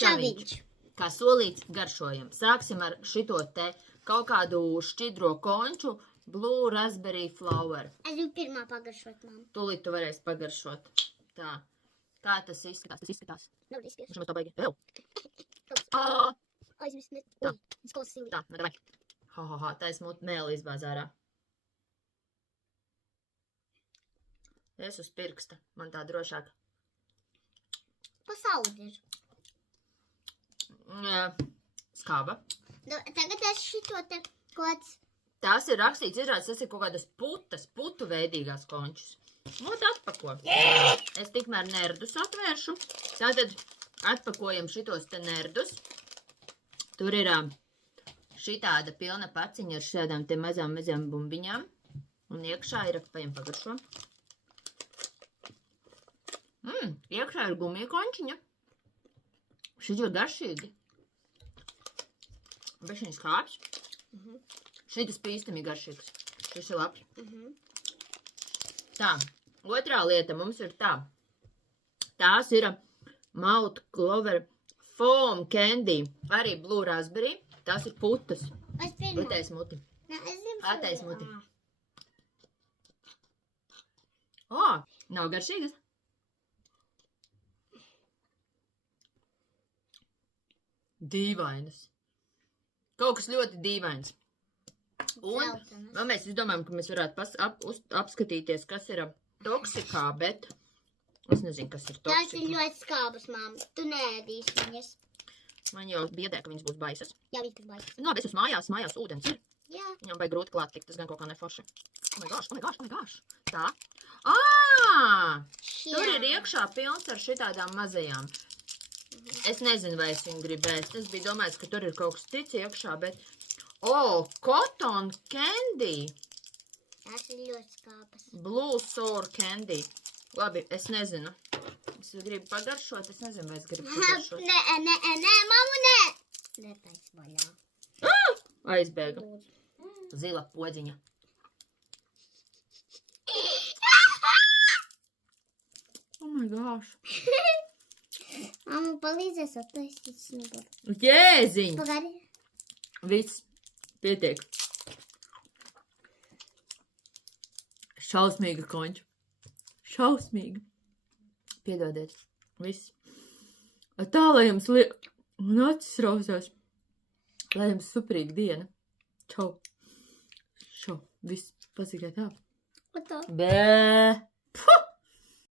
Čaviņš. Kā solīts, garšojam. Sāksim ar šito te kaut kādu šķidro konču, Blue Raspberry Flower. Es gribu pirmā pagaršot, mamma. Tūlīt tu varēsi pagaršot. Tā. Kā tas izskatās? Tas izskatās. Nav riskies. Viņš mums tā baigi. Ew! Aizmirst, ne. Tā. Es klausas silī. Tā, davai. Ha, tā es mēli izbāz ārā. Es uz pirksta. Man tā drošāk. Pasaudi ir. Skāba. Tagad es šito te kods. Tās ir rakstīts, izrādās, tas ir kaut kādas putu veidīgās končus. Ot, atpako. Es tikmēr nerdus atvēršu. Tātad atpakojam šitos te nerdus. Tur ir šitāda pilna paciņa ar šādām te mazām bumbiņām. Un iekšā ir, paņem pagaršo. Iekšā ir gumija končiņa. Šis ļoti garšīgi. Bešiņas kāps. Šitas pīstami garšīgs. Šis ir labs. Tā, otrā lieta mums ir tā. Tās ir Malt Clover Foam Candy. Arī Blue Raspberry. Tās ir putas. Es pirmā. Atais muti. Nē, es gribu Atais muti. Nav garšīgas? Dīvainas. Kaut kas ļoti dīvains. Un vēl mēs izdomājam, ka mēs varētu apskatīties, kas ir toksikā, bet es nezinu, kas ir toksikā. Tās ir ļoti skābas, mamma. Tu neēdīsi viņas. Man jau biedē, ka viņas būs baisas. Jā, viņas ir baisas. Nu, labi, es uz mājās ūdens ir. Jā. Viņam vajag grūti klāt tikt, tas gan kaut kā neforši. Oh my gosh. Tā. Tur ir iekšā pilns ar šitādām mazajām. Es nezinu, vai es viņu gribēju. Es biju domājis, ka tur ir kaut kas cits iekšā, bet... Cotton Candy. Tās ir ļoti skābas. Blue Sour Candy. Labi, es nezinu. Es gribu pagaršot, es nezinu, vai es gribu pagaršot. Nē, mammu, nē. Netais vaļā. Aizbēga. Zila podziņa. Oh my gosh. Mammu, palīdzēs attaisīt snuburu. Jēziņ! Pagadi. Viss. Pietiek. Šausmīga konča. Šausmīga. Piedodiet. Viss. Tā, lai jums un acis rausās. Lai jums superīga diena. Čau. Viss. Pasakiet tā. Ko tā? Bē. Puh!